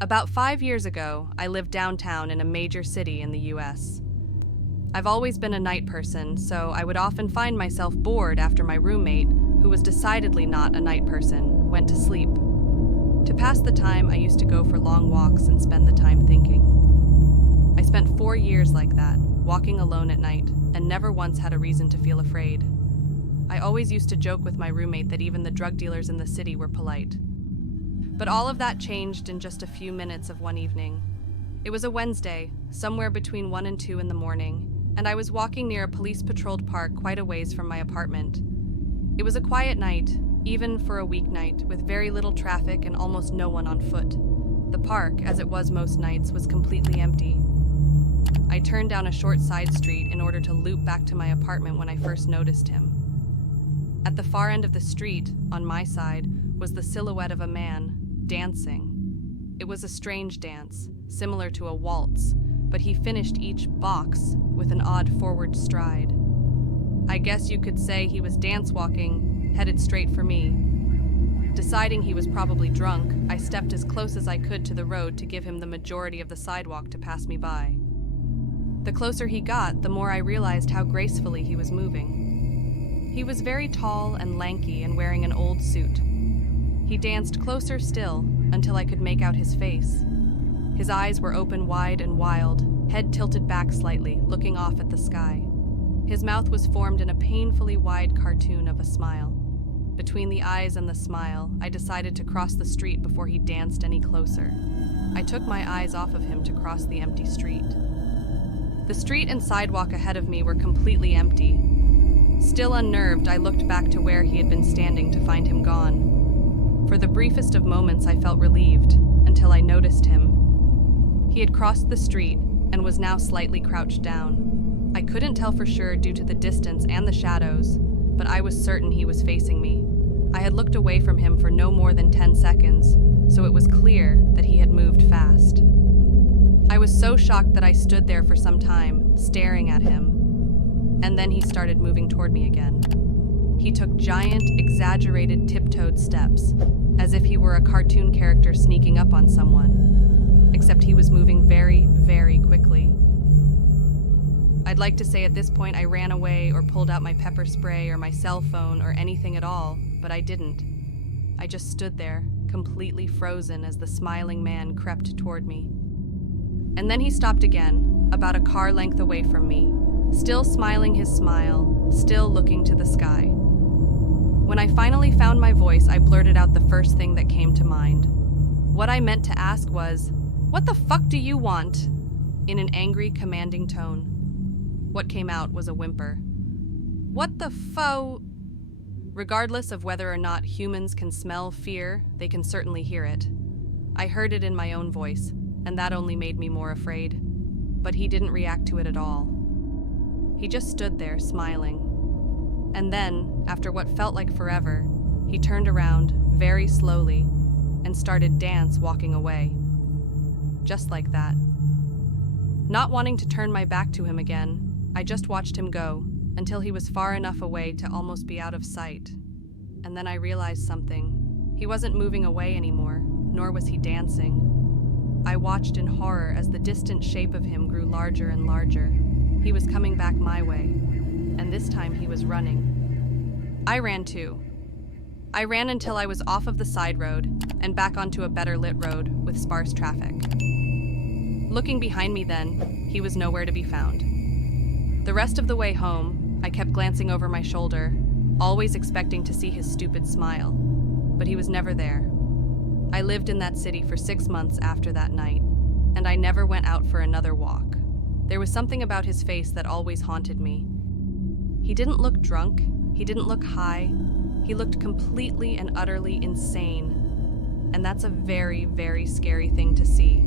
About 5 years ago, I lived downtown in a major city in the US. I've always been a night person, so I would often find myself bored after my roommate, who was decidedly not a night person, went to sleep. To pass the time, I used to go for long walks and spend the time thinking. I spent 4 years like that, walking alone at night, and never once had a reason to feel afraid. I always used to joke with my roommate that even the drug dealers in the city were polite. But all of that changed in just a few minutes of one evening. It was a Wednesday, somewhere between 1 and 2 in the morning, and I was walking near a police-patrolled park quite a ways from my apartment. It was a quiet night, even for a weeknight, with very little traffic and almost no one on foot. The park, as it was most nights, was completely empty. I turned down a short side street in order to loop back to my apartment when I first noticed him. At the far end of the street, on my side, was the silhouette of a man, dancing. It was a strange dance, similar to a waltz, but he finished each box with an odd forward stride. I guess you could say he was dance-walking, headed straight for me. Deciding he was probably drunk, I stepped as close as I could to the road to give him the majority of the sidewalk to pass me by. The closer he got, the more I realized how gracefully he was moving. He was very tall and lanky and wearing an old suit. He danced closer still until I could make out his face. His eyes were open wide and wild, head tilted back slightly, looking off at the sky. His mouth was formed in a painfully wide cartoon of a smile. Between the eyes and the smile, I decided to cross the street before he danced any closer. I took my eyes off of him to cross the empty street. The street and sidewalk ahead of me were completely empty. Still unnerved, I looked back to where he had been standing to find him gone. For the briefest of moments, I felt relieved, until I noticed him. He had crossed the street and was now slightly crouched down. I couldn't tell for sure due to the distance and the shadows, but I was certain he was facing me. I had looked away from him for no more than 10 seconds, so it was clear that he had moved fast. I was so shocked that I stood there for some time, staring at him, and then he started moving toward me again. He took giant, exaggerated, tiptoed steps, as if he were a cartoon character sneaking up on someone, except he was moving very, very quickly. I'd like to say at this point I ran away or pulled out my pepper spray or my cell phone or anything at all, but I didn't. I just stood there, completely frozen as the smiling man crept toward me. And then he stopped again, about a car length away from me, still smiling his smile, still looking to the sky. When I finally found my voice, I blurted out the first thing that came to mind. What I meant to ask was, "What the fuck do you want?" in an angry, commanding tone. What came out was a whimper. What the fo... Regardless of whether or not humans can smell fear, they can certainly hear it. I heard it in my own voice, and that only made me more afraid. But he didn't react to it at all. He just stood there, smiling. And then, after what felt like forever, he turned around, very slowly, and started walking away. Just like that. Not wanting to turn my back to him again, I just watched him go, until he was far enough away to almost be out of sight. And then I realized something. He wasn't moving away anymore, nor was he dancing. I watched in horror as the distant shape of him grew larger and larger. He was coming back my way, and this time he was running. I ran too. I ran until I was off of the side road and back onto a better lit road with sparse traffic. Looking behind me then, he was nowhere to be found. The rest of the way home, I kept glancing over my shoulder, always expecting to see his stupid smile, but he was never there. I lived in that city for 6 months after that night, and I never went out for another walk. There was something about his face that always haunted me. He didn't look drunk, he didn't look high, he looked completely and utterly insane. And that's a very, very scary thing to see.